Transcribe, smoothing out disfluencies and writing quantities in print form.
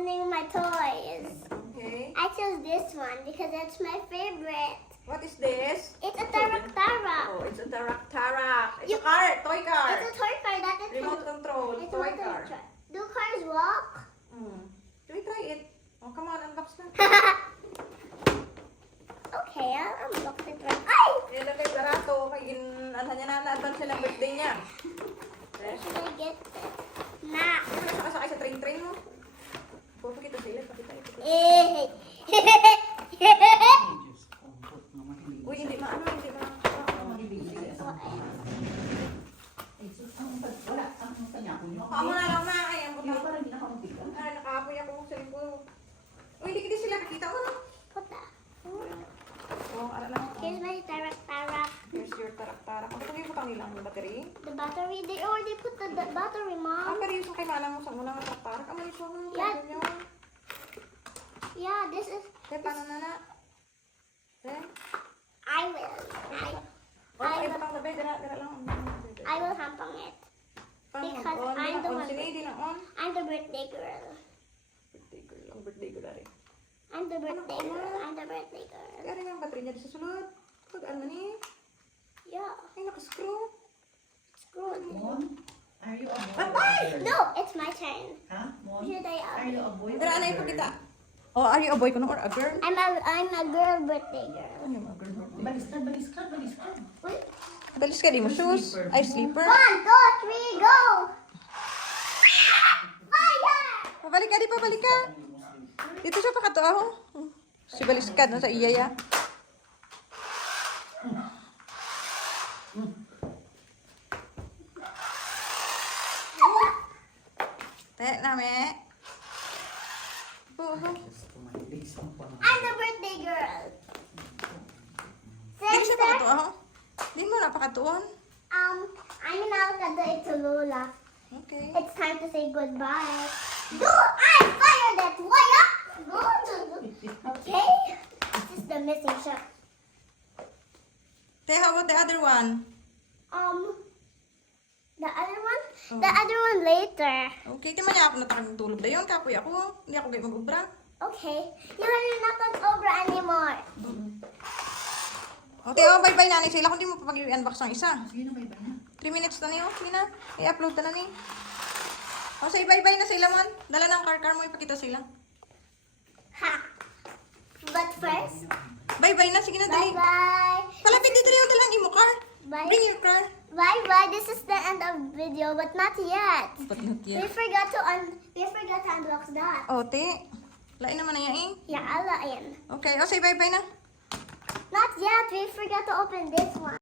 opening my toys. Okay. I chose this one because it's my favorite. What is this? It's a tarak-tarak. Oh, it's a tarak-tarak. It's a You- car, toy car. It's a toy car that it Remote control, It's toy a car. toy. Do cars walk? Try it. Oh, come on, unbox na. Okay, I'll unbox it right. Ay! Yan lang kay Barato. Kay ano niya na, na-advance siya ng birthday niya. Where should I get this? Nah. Ano sakasakay sa train mo? Pakita sila, pakita ito. Eh. Uy, hindi maano, hindi ma... Ako na lang na, ay, ang butang. Ay, nakapoy ako sa cellphone. Uy, hindi sila nakita mo na. What the? Oh, ara lang. Here's my tarak-tarak. Here's your tarak-tarak. Ano kung yung butang nilang battery? The battery. They already put the battery, Ah, Mom. pero yung kay manang mo sa unang tarak-tarak. Ang malis mo nung Yeah. niyo. Yeah, this is. Paano na na? I will. Ay, butang tabi. Dira lang. I will hampang it. Because I'm the one. Hindi na on. I'm the birthday girl. Birthday girl. Ang birthday girl ari. I'm the birthday girl. I'm the birthday girl. Kaya rin ang battery niya di sa sulod. Pag ano ni? Yeah. Ay, nakascrew. Screw it. Mon, are you a boy? No, it's my turn. Huh? Mon, Should I? are you a boy? Dira, ano yung pagkita? Oh, are you a boy or a girl? I'm a girl birthday girl. Ano yung girl birthday? Baliskad, baliskad, baliskad. Wait. Dalis ka di mo shoes. Ay, sleeper. 1, 2, 3, go! Fire! Pabalik ka, di pabalik ka. Dito siya pakato ako. Si Baliskad na sa iyaya. Tek na me. I'm the birthday girl. Di siya Sister, pakato ako. Di mo na pakatuon. I'm now gonna to Lola. Okay. It's time to say goodbye. Go! I fired that wire! Go to Okay? This is the missing shot. Te, how about the other one? The other one? Oh. The other one later. Okay, di man niya ako natakagtulog dayon. Kapoy ako. Hindi ako kayo mag-ubra. Okay. You're not on over anymore. O, te, oh, bye-bye na ni sila. Kung di mo pa pag-unbox ng isa. Sige na, bye-bye na. 3 minutes na niyo. Sige na. I-upload na ni. O, say bye-bye na sila man. Dala ng car mo. Ipakita sila. Ha! But first, Bye-bye na. Sige na, dali. bye-bye. Palapit dito rin yung dalang imo car. Bye. Bring your car. Bye-bye. This is the end of video, but not yet. But not We yet. forgot to unbox that. O, te. Lain naman na yan eh. Yeah, I'll in. Okay. O, say bye-bye na. Not yet. We forgot to open this one.